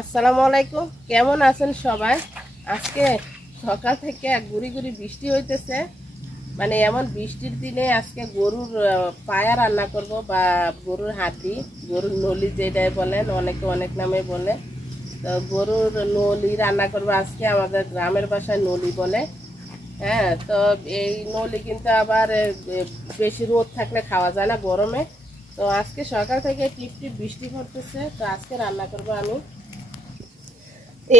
আসসালামু আলাইকুম, কেমন আছেন সবাই? আজকে সকাল থেকে গুড়ি গুড়ি বৃষ্টি হইতেছে। মানে এমন বৃষ্টির দিনে আজকে গরুর পায়া রান্না করব, বা গরুর হাড্ডি, গরুর নলি যেটাই বলেন, অনেকে অনেক নামে বলে। তো গরুর নলি রান্না করব আজকে। আমাদের গ্রামের ভাষায় নলি বলে। হ্যাঁ, তো এই নলি কিন্তু আবার বেশি রোদ থাকলে খাওয়া যায় না গরমে। তো আজকে সকাল থেকে টিপ টিপ বৃষ্টি পড়তেছে, তো আজকে রান্না করব আমি।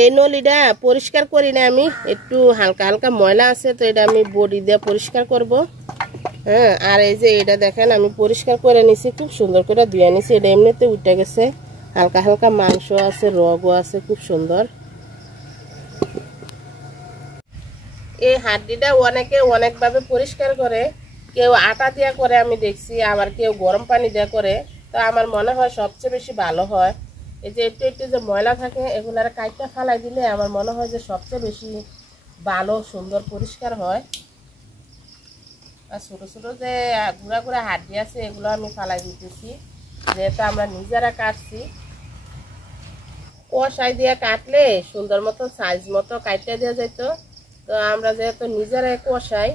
এই নলিটা পরিষ্কার করি না আমি, একটু হালকা হালকা ময়লা আছে, তো এটা আমি বডি দিয়ে পরিষ্কার করব। হ্যাঁ, আর এই যে এটা দেখেন আমি পরিষ্কার করে নিছি, খুব সুন্দর করে ধুয়ে নিছি। এটা এমনিতে উঠে গেছে, হালকা হালকা মাংস আছে, রগও আছে, খুব সুন্দর। এই হাড্ডিটা অনেকে অনেকভাবে পরিষ্কার করে, কেউ আটা দিয়ে করে আমি দেখছি, আবার কেউ গরম পানি দিয়ে করে। তো আমার মনে হয় সবচেয়ে বেশি ভালো হয় এই যে একটু একটু যে ময়লা থাকে এগুলার কাইটটা ফালাই দিলে আমার মনে হয় যে সবচেয়ে বেশি ভালো, সুন্দর, পরিষ্কার হয়। আর ছোটো ছোটো যে গুঁড়া গুঁড়া হাড্ডি আছে এগুলো আমি ফালাই দিতেছি, যেহেতু আমরা নিজেরা কাটছি। কষাই দিয়ে কাটলে সুন্দর মতো সাইজ মতো কাটতে দেওয়া যেত। তো আমরা যেহেতু নিজেরাই কষাই,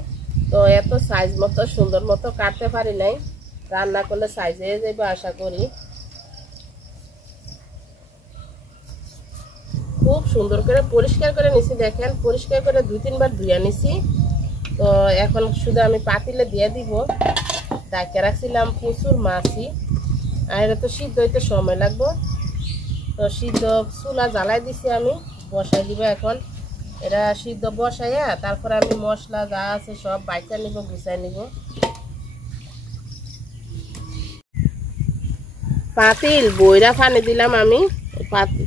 তো এত সাইজ মতো সুন্দর মতো কাটতে পারি নাই। রান্না করলে সাইজ হয়ে যাবে আশা করি। খুব সুন্দর করে পরিষ্কার করে নিছি, দেখেন পরিষ্কার করে 2-3 বার ধুয়ে নিছি। তো এখন শুধু আমি পাতিলে দিয়ে দিব। ডাকে রাখছিলাম প্রচুর মাছই, আর এটা তো সিদ্ধ হইতে সময় লাগবে। তো সিদ্ধ চুলা জ্বালাই দিছি, আমি বসাই দিব এখন। এটা সিদ্ধ বসাইয়া তারপরে আমি মশলা যা আছে সব বাইচা নিব, গুছাই নিব। পাতিল বইরা পানি দিলাম আমি,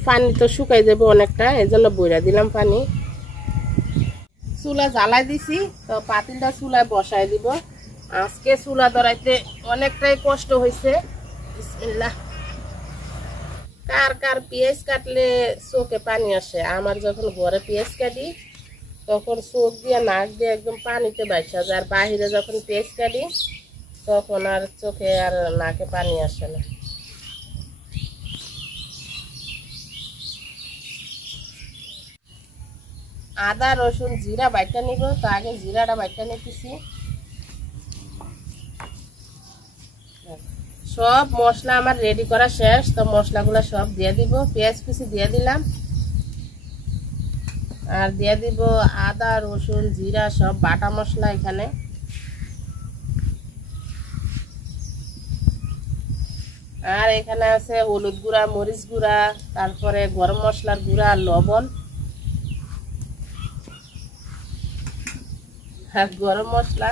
পানি তো শুকাই যাবে অনেকটা, এই জন্য বইরা দিলাম পানি। চুলা জ্বালাই দিছি, তো পাতিলটা চুলায় বসাই দিব। আজকে চুলা ধরাইতে অনেকটাই কষ্ট হয়েছে। বিসমিল্লাহ। কার কার পেঁয়াজ কাটলে চোখে পানি আসে? আমার যখন ঘরে পেঁয়াজ কাটি তখন চোখ দিয়ে নাক দিয়ে একদম পানিতে বাইসা যায়। আর বাহিরে যখন পেঁয়াজ কাটি তখন আর চোখে আর নাকে পানি আসে না। আদা রসুন জিরা বাইটা নিব, তো আগে জিরাটা বাইটা নিতেছি। সব মশলা আমার রেডি করা শেষ, তো মশলাগুলো সব দিয়ে দিব। পেঁয়াজ কুচি দিয়ে দিলাম, আর দিয়ে দিব আদা রসুন জিরা সব বাটা মশলা এখানে। আর এখানে আছে হলুদ গুঁড়া, মরিচ গুঁড়া, তারপরে গরম মশলার গুঁড়া, লবণ আর গরম মশলা,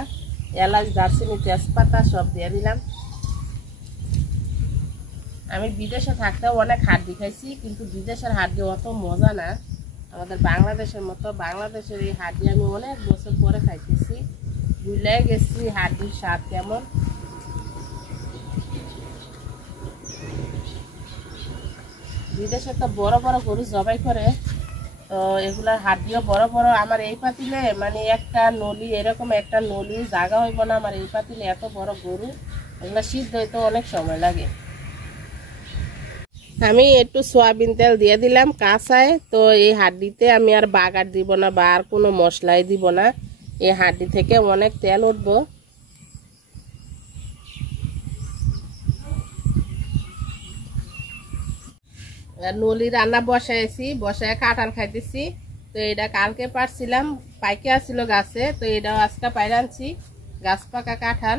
এলাচ, দারচিনি, তেজপাতা সব দিয়ে দিলাম। আমি বিদেশে থাকতেও অনেক হাড্ডি খাইছি, কিন্তু বিদেশের হাড্ডি অত মজা না আমাদের বাংলাদেশের মতো। বাংলাদেশের এই হাড্ডি আমি অনেক বছর পরে খাইতেছি, ভুলে গেছি হাড্ডির স্বাদ কেমন। বিদেশে তো বড় বড় গরু জবাই করে, তো এগুলার হাড্ডিও বড় বড়। আমার এই পাতিলে মানে একটা নলি, এরকম একটা নলি জায়গা হইব না আমার এই পাতিলে, এত বড় গরু। এগুলো সিদ্ধ হইতে অনেক সময় লাগে। আমি একটু সয়াবিন তেল দিয়ে দিলাম কাঁচায়। তো এই হাড্ডিতে আমি আর বাগার দিব না, বা আর কোনো মশলাই দিব না। এই হাড্ডি থেকে অনেক তেল উঠবো। নলি রান্না বসাইছি, বসায় কাঁঠাল খাইতেছি। তো এটা কালকে পারছিলাম, পাইকে আসছিল গাছে, তো এটাও আজকে পাইরে আনছি, গাছ পাকা কাঁঠাল।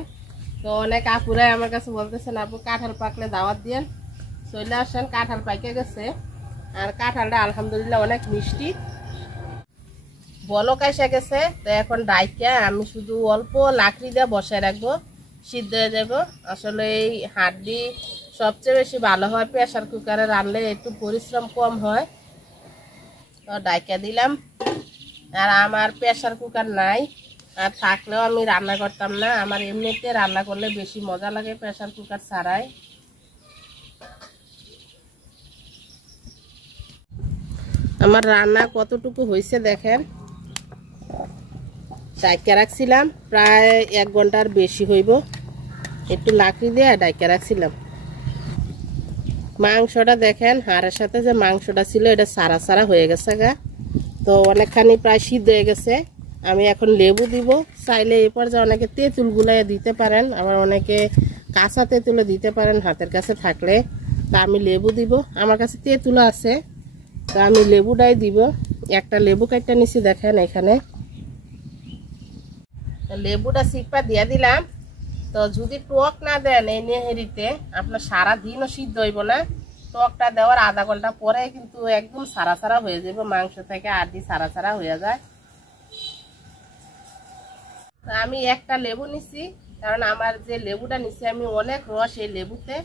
তো অনেক আপুরাই আমার কাছে বলতেছেন আপু কাঁঠাল পাকলে দাওয়াত দিয়েন, চলে আসেন। কাঁঠাল পাইকে গেছে, আর কাঁঠালটা আলহামদুলিল্লাহ অনেক মিষ্টি। বলক এসে গেছে, তো এখন ডাইকা আমি শুধু অল্প লাকড়ি দিয়ে বসায় রাখবো, সিদ্ধ হয়ে যাব। আসলে এই হাড্ডি সবচেয়ে বেশি ভালো হয় প্রেসার কুকারে রান্নলে, একটু পরিশ্রম কম হয়। তো ডাইকা দিলাম। আর আমার প্রেসার কুকার নাই, আর থাকলেও আমি রান্না করতাম না। আমার এমনিতে রান্না করলে বেশি মজা লাগে প্রেসার কুকার ছাড়াই। আমার রান্না কতটুকু হয়েছে দেখেন। ডাইকা রাখছিলাম প্রায় 1 ঘন্টার বেশি হইব, একটু লাকড়ি দিয়ে ডাইকা রাখছিলাম। মাংসটা দেখেন হাড়ের সাথে যে মাংসটা ছিল এটা সারা সারা হয়ে গেছে গা। তো অনেকখানি প্রায় সিদ্ধ হয়ে গেছে। আমি এখন লেবু দিব। চাইলে এই পর্যায়ে অনেকে তেঁতুল গুলাইয়ে দিতে পারেন, আবার অনেকে কাঁচা তেঁতুলে দিতে পারেন হাতের কাছে থাকলে। তা আমি লেবু দিব, আমার কাছে তেঁতুল আছে, তো আমি লেবুটাই দিব। একটা লেবু কাটটা নিছি দেখেন এখানে। লেবুটা চিপা দিয়ে দিলাম। তো যদি টক না দেন এই নেহেরিতে আপনার সারা দিনও সিদ্ধ হইব না। টকটা দেওয়ার আধা ঘন্টা পরে কিন্তু একদম সারা সারা হয়ে যাবে, মাংস থেকে আড্ডি সারা সারা হয়ে যায়। তো আমি একটা লেবু নিছি, কারণ আমার যে লেবুটা নিছি আমি অনেক রস এই লেবুতে।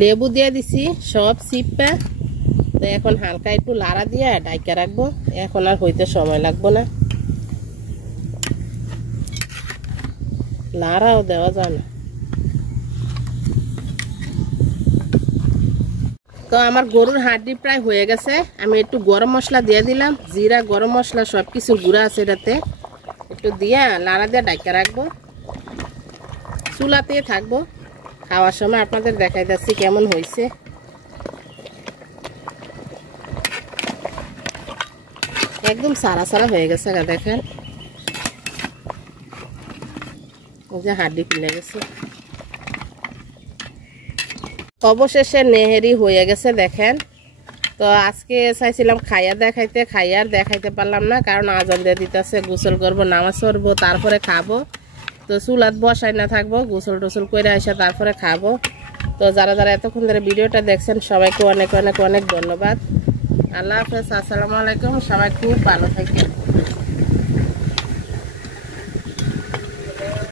লেবু দিয়ে দিছি সব চিপা। তো এখন হালকা একটু লাড়া দিয়ে ডাইকা রাখবো, এখন আর হইতে সময় লাগবো না। লাড়াও দেওয়া যায় না। তো আমার গরুর হাড্ডি প্রায় হয়ে গেছে। আমি একটু গরম মশলা দিয়ে দিলাম, জিরা গরম মশলা সব কিছুর গুঁড়া আছে এটাতে। একটু দিয়ে লাড়া দিয়ে ডাইকা রাখবো, চুলাতে থাকবো। খাওয়ার সময় আপনাদের দেখাই যাচ্ছি কেমন হয়েছে। একদম সারা সারা হয়ে গেছে দেখেন, ওই যে হাড্ডি খুলে গেছে। অবশেষে নেহেরি হয়ে গেছে দেখেন। তো আজকে চাইছিলাম খাইয়া দেখাইতে, খাইয়ার দেখাইতে পারলাম না, কারণ আজান দিয়ে দিতেছে, গোসল করবো, নামাজ পড়বো, তারপরে খাবো। তো চুলাত বসাই না থাকবো, গোসল টোসল করে আসা তারপরে খাবো। তো যারা যারা এতক্ষণ ধরে ভিডিওটা দেখছেন সবাইকে অনেক অনেক অনেক ধন্যবাদ। আল্লাহ হাফেজ, আসসালামু আলাইকুম। সবাই খুব ভালো থাকেন।